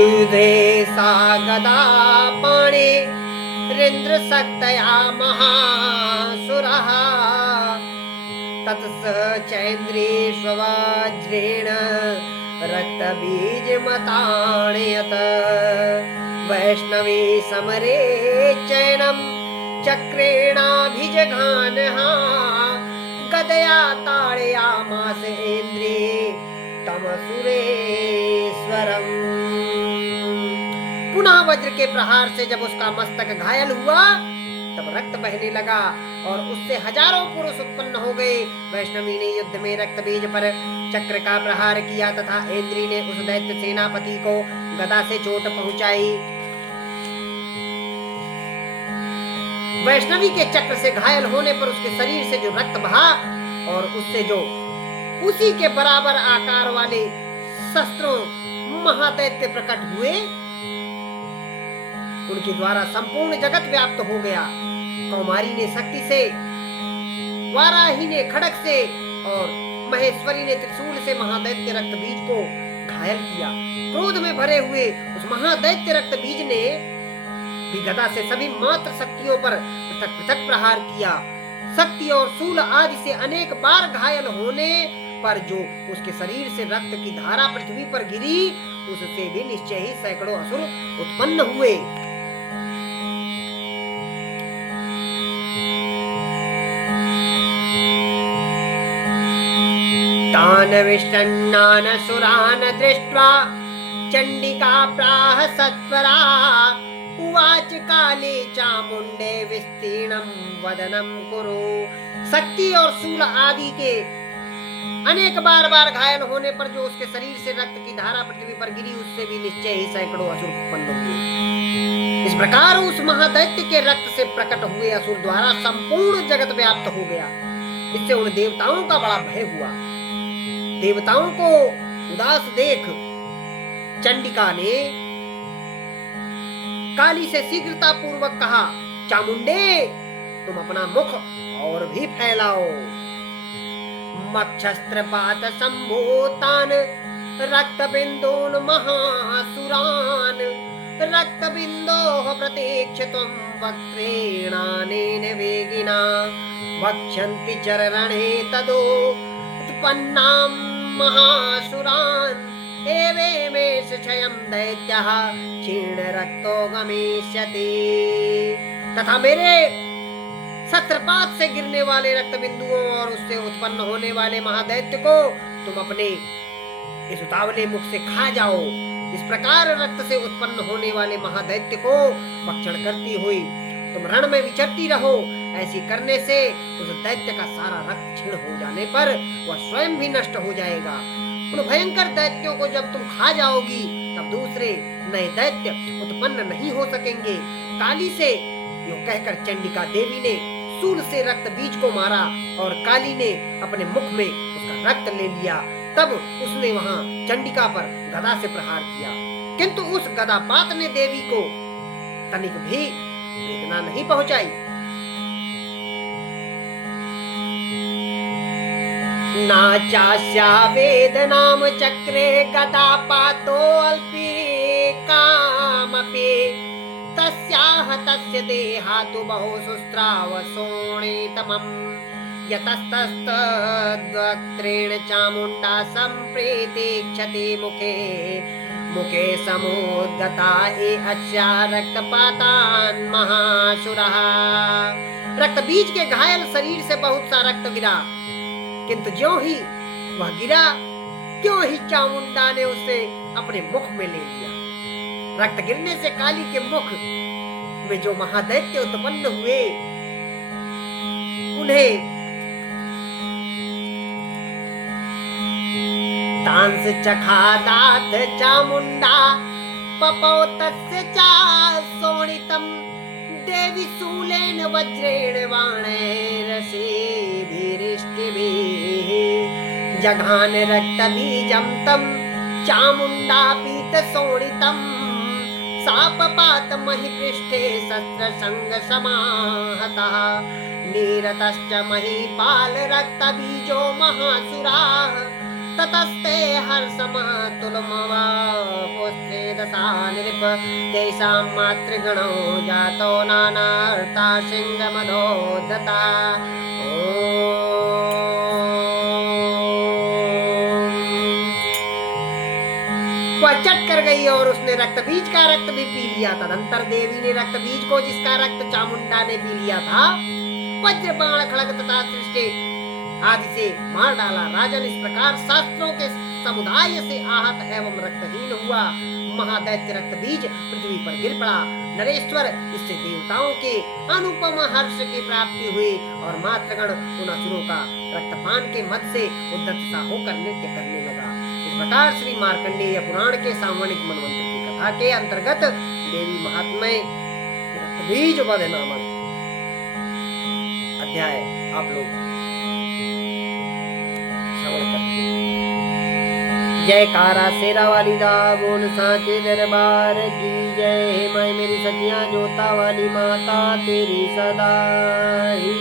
युधे सा गदा पाणे रेन्द्र शक्तया महासुरः ततः चैन्द्रेष्वज्रेण रक्तबीजमताणयत वैष्णवी समरे चैनं चक्रेणाभिजघानः गदया ताड़यामास इंद्रे तमसुरेश्वरम्। पुनः वज्र के प्रहार से जब उसका मस्तक घायल हुआ तब रक्त बहने लगा और उससे हजारों पुरुष उत्पन्न हो गए। वैष्णवी ने युद्ध में रक्त बीज पर चक्र का प्रहार किया तथा इंद्री ने उस दैत्य सेनापति को गदा से चोट पहुंचाई। वैष्णवी के चक्र से घायल होने पर उसके शरीर से जो रक्त बहा और उससे जो उसी के बराबर आकार वाले शस्त्रों महादैत्य प्रकट हुए उनके द्वारा संपूर्ण जगत व्याप्त हो गया। कौमारी ने शक्ति से, वाराही ने खड़ग से और महेश्वरी ने त्रिशूल से महादैत्य रक्त बीज को घायल किया। क्रोध में भरे हुए उस महादैत्य रक्त बीज ने भी गदा से सभी मात्र शक्तियों पर पृथक पृथक प्रहार किया। शक्ति और शूल आदि से अनेक बार घायल होने पर जो उसके शरीर से रक्त की धारा पृथ्वी पर गिरी उससे भी निश्चय ही सैकड़ों असुर उत्पन्न हुए। तान विष्टन्नान सुरान दृष्ट्वा चंडिका प्राह सत्वरा उवाच काले चामुंडे विस्तीर्णं वदनं कुरु। शक्ति और शूल आदि के अनेक बार घायल होने पर जो उसके शरीर से रक्त की धारा पृथ्वी पर गिरी उससे भी निश्चय ही सैकड़ों असुर उत्पन्न हुए। इस प्रकार उस महादैत्य के रक्त से प्रकट हुए असुर द्वारा संपूर्ण जगत व्याप्त हो गया। इससे उन देवताओं का बड़ा भय हुआ। देवताओं को उदास देख चंडिका ने काली से शीघ्रता पूर्वक कहा, चामुंडे तुम अपना मुख और भी फैलाओ। मक्षस्त्रपात संभूतान रक्त बिंदून महासुरान रक्त बिंदोः प्रतीक्ष्य त्वं वक्त्रेणानेन वेगिना वक्ष्यन्ति चरणे तदो उत्पन्नां महासुरान् एवेमेष क्षयं दैत्यः क्षीण रक्तो गमिष्यति। तथा मेरे शस्त्रपात से गिरने वाले रक्त बिंदुओं और उससे उत्पन्न होने वाले महादैत्य को तुम अपने इस उतावले मुख से खा जाओ। इस प्रकार रक्त से उत्पन्न होने वाले महादैत्य को भक्षण करती हुई तुम रण में विचरती रहो। ऐसी करने से उस दैत्य का सारा रक्त क्षीण हो जाने पर वह स्वयं भी नष्ट हो जाएगा। उन भयंकर दैत्यों को जब तुम खा जाओगी तब दूसरे नए दैत्य उत्पन्न नहीं हो सकेंगे। काली से यो कहकर चंडिका देवी ने शूल से रक्त बीज को मारा और काली ने अपने मुख में उसका रक्त ले लिया। तब उसने वहां चंडिका पर गदा से प्रहार किया, किंतु उस गदापात ने देवी को तनिक भी वेदना नहीं पहुंचाई। नाचास्या वेदनाम चक्रे गदापातो अल्पी कामपि तस्याह तस्य देहातु बहु सुस्त्राव शोणितमम् यतस्तस्तद्वक्त्रेण चामुण्डा सम्प्रीतिक्षति मुखे मुखे समुद्गता ए अस्या रक्तपातान् महासुरः। रक्त बीज के घायल शरीर से बहुत सा रक्त गिरा, किंतु ज्यों ही वह गिरा त्यों ही चामुंडा ने उसे अपने मुख में ले लिया। रक्त गिरने से काली के मुख में जो महादैत्य उत्पन्न हुए उन्हें तांस चखादात चामुंडा पपौ तस्य चा शोणितम् देवी शूलेन वज्रेण बाणैरसेभिरिष्टिभिः जघान रक्तबीजं तं चामुण्डा पीतशोणितम् सापपात महिपृष्ठे शस्त्रसंगसमाहतः नीरतश्च महीपाल रक्तबीजो महासुराः ततस्ते हर्षमतुलमवापुस्त्रेद दशा नृप तेषां मातृगणो जातो नानार्ता सिंहमधोद्धता वह चट कर गई और उसने रक्त बीज का रक्त भी पी लिया। तदंतर देवी ने रक्त बीज को, जिसका रक्त चामुंडा ने पी लिया था, वज्र बाण खड़ग तथा सृष्टि आदि से मार डाला। राजन, इस प्रकार शास्त्रों के समुदाय से आहत एवं रक्तहीन हुआ महादैत्य रक्त बीज पृथ्वी पर गिर पड़ा। नरेश्वर, इससे देवताओं के अनुपम हर्ष की प्राप्ति हुई और मातृगण उन असुरों का रक्तपान के मद से उद्धत सा होकर नृत्य करने लगा। इस प्रकार श्री मार्कंडेय पुराण के सावर्णिक मनवंतर की कथा के अंतर्गत देवी महात्म्य रक्त बीज वध नामक अध्याय आप लोग श्रवण कर। जयकारा शेरा वाली दा बोल साचे दरबार की जय। मैं मेरी सचिया जोता वाली माता तेरी सदा ही